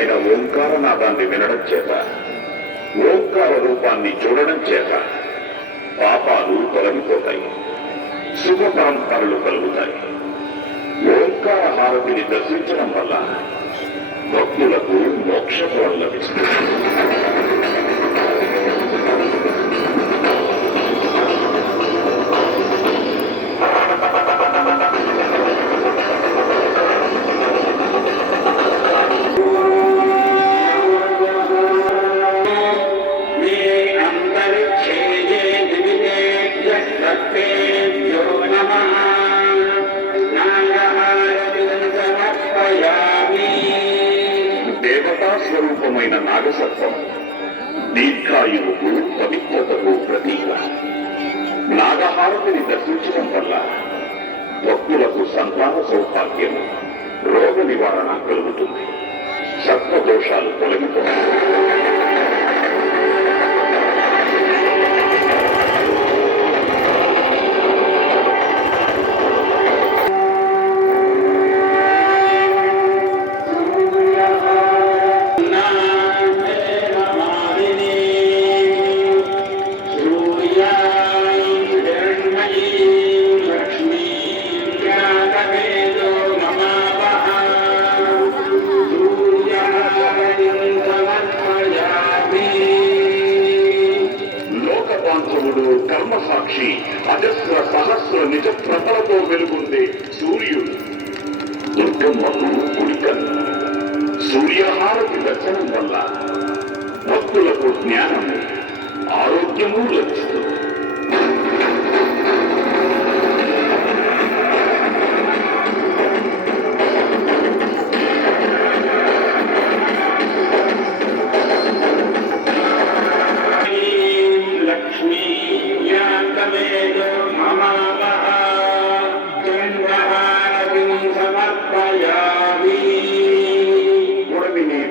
దివ్యమైన ఓంకారనాదాన్ని వినడం చేత, ఓంకార రూపాన్ని చూడడం చేత పాపాలు తొలగిపోతాయి, శుభ పరంపరలు కలుగుతాయి. ఓంకార హారతిని దర్శించడం వల్ల భక్తులకు మోక్షఫలం లభిస్తుంది. స్వరూపమైన నాగసర్పం దీర్ఘాయువుకు పవిత్రతకు ప్రతీక. నాగహారతిని దర్శించడం వల్ల భక్తులకు సంతాన సౌభాగ్యము, రోగ నివారణ కలుగుతుంది, సర్పదోషాలు తొలగిపోతాయి. కర్మసాక్షి అజస్ర సహస్ర నిజ ప్రతలతో వెలుగుండే సూర్యుడు దుర్గమ్మకు కుడికన్. సూర్యహారతి దర్శనం వల్ల భక్తులకు జ్ఞానము, ఆరోగ్యము లభిస్తుంది.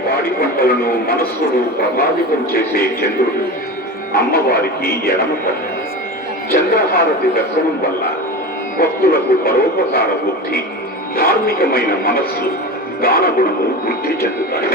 పాడి పంటలను మనస్సును ప్రభావితం చేసే చంద్రుడు అమ్మవారికి ఎడమపడు. చంద్రహారతి దర్శనం వల్ల భక్తులకు పరోపకార బుద్ధి, ధార్మికమైన మనస్సు, దానగుణము వృద్ధి చెందుతాయి.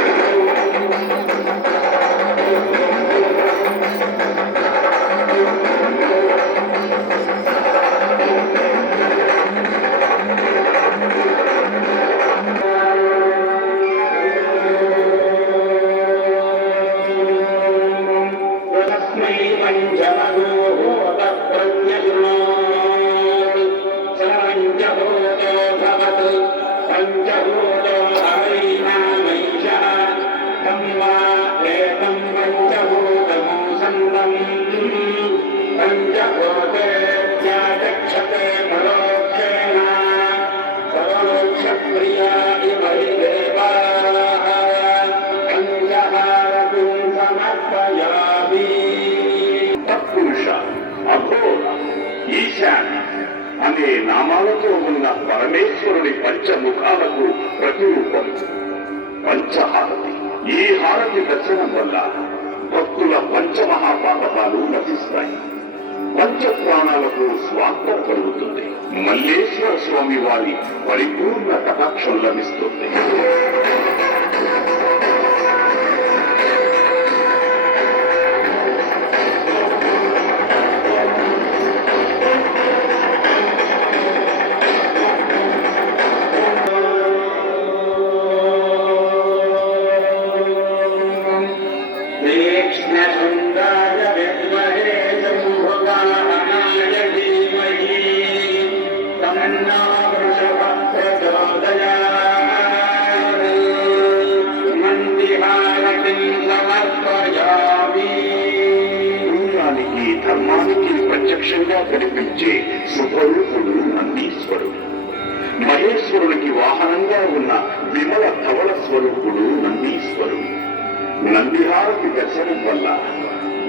అనే నామాలతో ఉన్న పరమేశ్వరుని పంచముఖాలకు ప్రతిరూపం పంచహారతి. ఈ హారతి దర్శనం వల్ల భక్తుల పంచమహాపాతకాలు నశిస్తాయి, పంచ ప్రాణాలకు స్వార్థం కలుగుతుంది, మల్లేశ్వర స్వామి వారి పరిపూర్ణ కటాక్షం లభిస్తుంది. ధర్మానికి ప్రత్యక్షంగా కనిపించే శుభరూపుడు నందీశ్వరుడు. మహేశ్వరునికి వాహనంగా ఉన్న విమల ధవళ స్వరూపుడు నందీశ్వరుడు. నందిహారతి దర్శనం వల్ల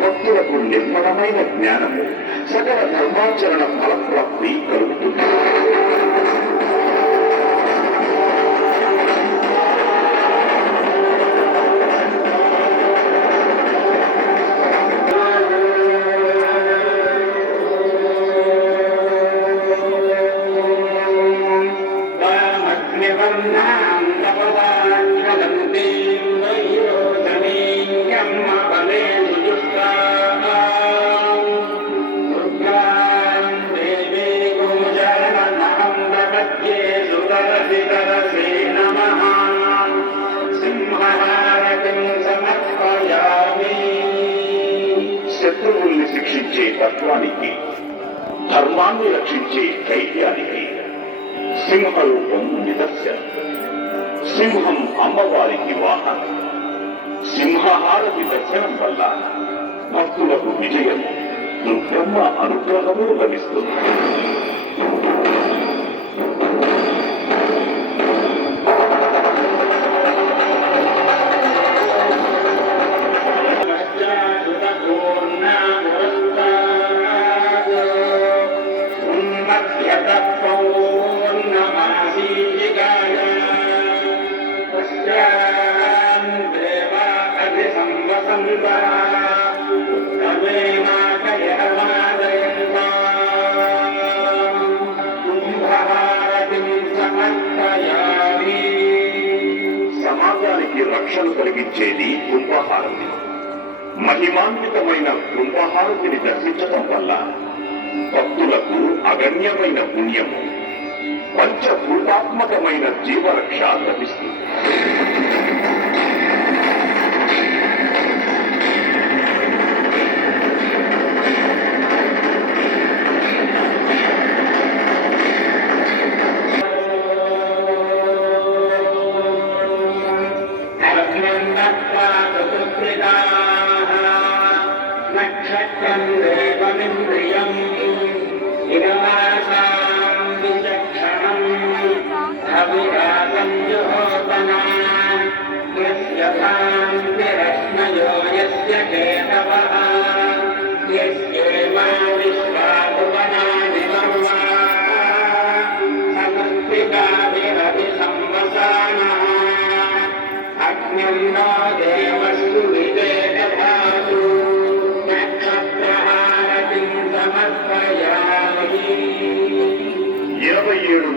భక్తులకు నిర్మలమైన జ్ఞానము, సకల ధర్మాచరణ ఫలప్రాప్తి కలుగుతుంది. Nam శత్రువుల్ని శిక్షించే తత్వానికి, ధర్మాన్ని రక్షించే ధైర్యానికి సింహరూపం నిదర్శనం. సింహం అమ్మవారికి వాహనం. సింహహారతి దర్శనం వల్ల భక్తులకు విజయము, బ్రహ్మ అనుగ్రహము లభిస్తుంది. సమాజానికి రక్షణ కలిగించేది కుంభహారతి. మహిమాన్వితమైన కుంభహారతిని దర్శించటం వల్ల భక్తులకు అగణ్యమైన పుణ్యము, పంచభూతాత్మకమైన జీవరక్ష లభిస్తుంది.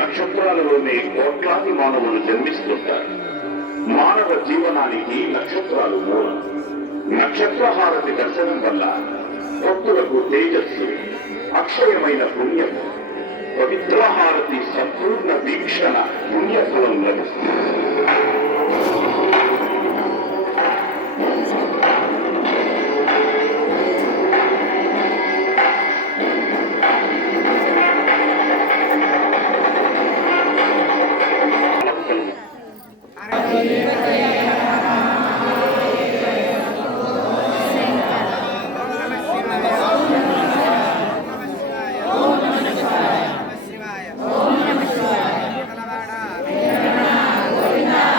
నక్షత్రాలలోనే కోట్లాది మానవులు జన్మిస్తుంటారు. మానవ జీవనానికి నక్షత్రాలు మూలం. నక్షత్రహారతి దర్శనం వల్ల భక్తులకు తేజస్సు, అక్షయమైన పుణ్యము, పవిత్రహారతి సంపూర్ణ వీక్షణ పుణ్యఫలం లభిస్తుంది. Amen.